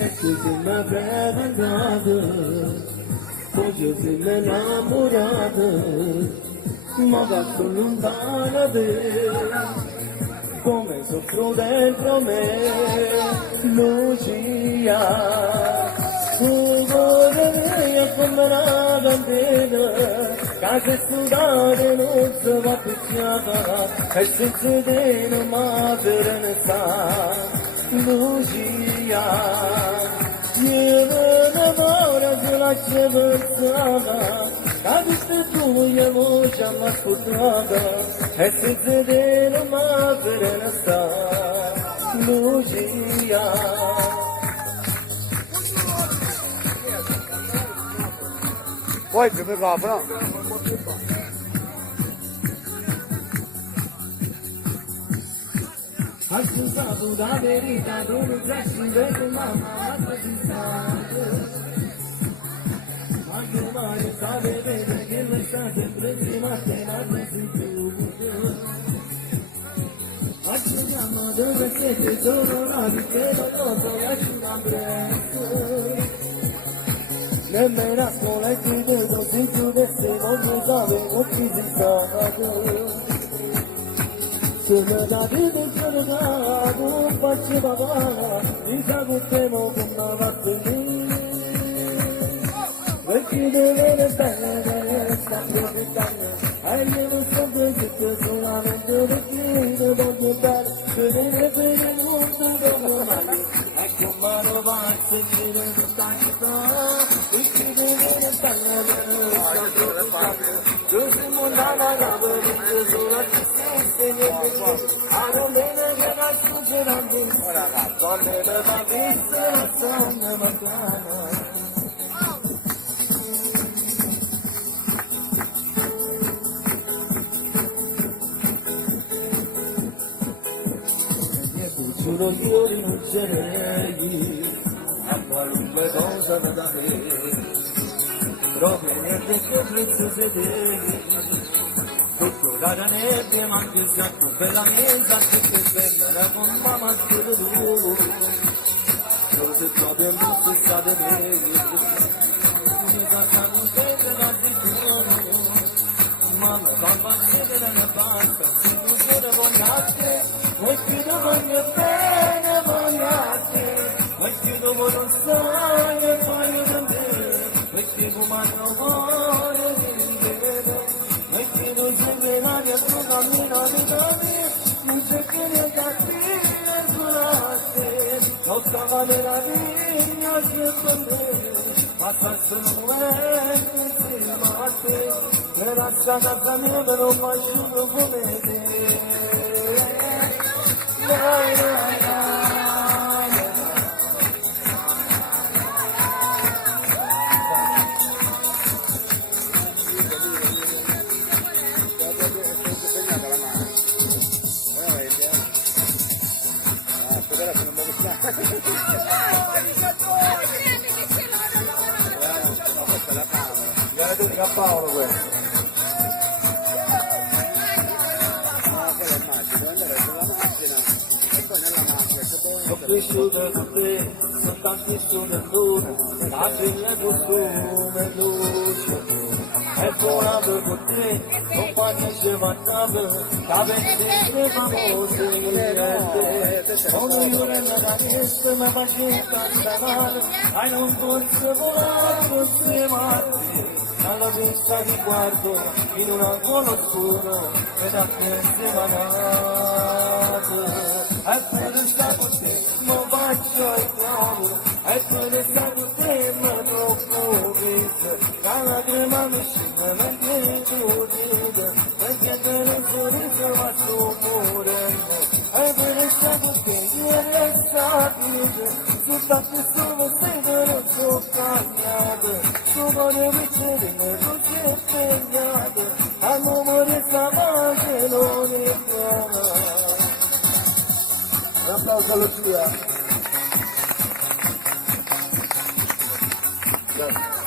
Escutimi pregado, hoje me namorado, ma lontana de, come soffro dentro me, Lucia, vorrei come una bandera, che sudare non si va picchiata, e senza di una madre ne sta. Lucia, yevne mora zlache versana, kadiste tu yevo shama kutrada, hesse del madre nasta. Lucia. Poi che mi copro. Hasta Buddha verita donu dressing vedo mamma matadita. Anche mare sabe vede che le state presi mattina di più. Acciamo dove siete solo nati che non posso lasciare. Nemmeno con le che devo si chiudesse non mi sapevo chi si stava. Sono da vivere sono da un faccio babà, in caguttemo con una vattene. Perché deve stare, sta profittando, e io non so che solamente perché devo dare, che deve per il mondo devo mai. Ecco mano va se ci deve stare, perché deve stare, sta profittando. Io sono la ragazza, sono la I don't mean to get us to get on this. Don't let my business on my time. Sono io rinuncerei a qualunque cosa da dare, proprio niente che prezzo sedere. Tutto la nebbia manca il gatto per la mesa che bella con mamma che lo do. Solo se proprio non si sta di me, mi caccia non vede la diffusione. Mamma bamba chiede la mia banca, se tu chiede vogliate, e chiede voglio bene vogliate, e chiede voglio stare voglio da me, e chiede umano voglio vivere. Non sembra l'aria tu cammino di dove non c'è che ne capire sull'arte non stava nella vigna che con te ma passano insieme a te era stata la mia per un fasciuto come te a Paolo questo. Poi immagino, andare sulla macchina e poi nella macchina se poi... Sono cresciuto con te, sono tantissimo nel luna, la figlia costume luce. E volato con te, compagno ci mancava, la pensione famosa in niente. Sono io nella testa, mi faceva stare, e non posso volare insieme a te. Alla vista di guardo in un angolo scuro ed a te semanato e per stare con te mi faccio il cavo e per stare con te mi tocco vita la lacrima mi scende mentre tu ridi perché te ne sorriso ma tu morendo e per stare con te io resta vita tutta persona sei non so cambiato tu volevi cedere non si è spegnato amore stava che non è buona Un applauso a Lucia. Grazie.